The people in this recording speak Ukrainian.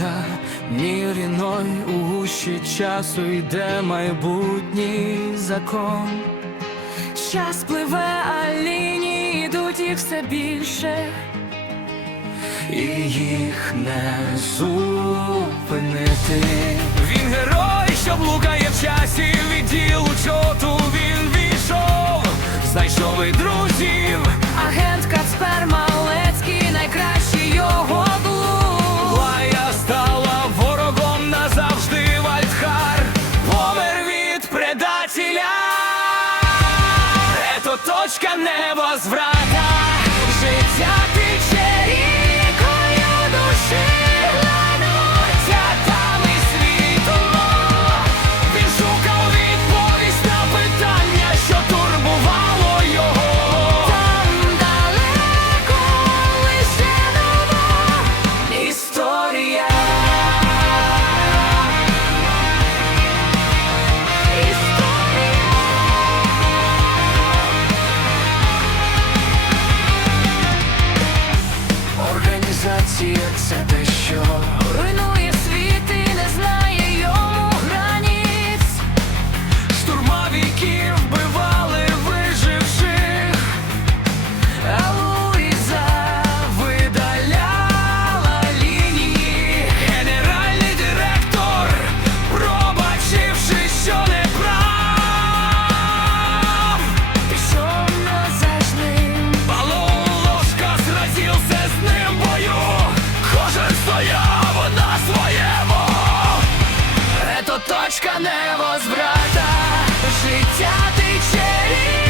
невозврата, ні у гущі часу йде майбутній закон. Час пливе, а лінії йдуть їх все більше, і їх не зупинити. Він герой, що блукає в часі, відділ учоту він війшов, знайшов і друзів. Невозврата точка невозврата, життя тече.